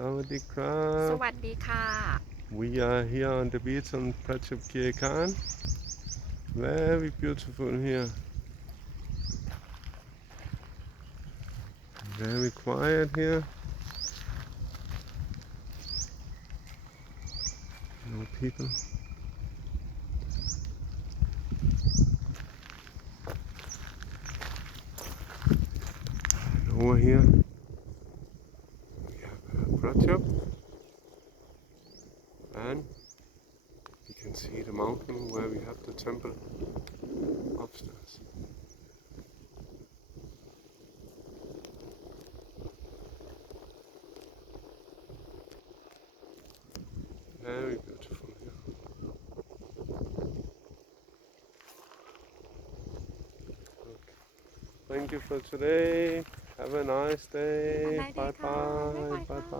สวัสดีค่ะ We are here on the beach on Prajub Khan. Very beautiful here. Very quiet here. No people. And over here we have Prajub, and you can see the mountain where we have the temple upstairs. Very beautiful here. Okay. Thank you for today. Have a nice day. อะไรดี Bye ค่ะบ๊าย bye. บาย Bye ค่ะ bye.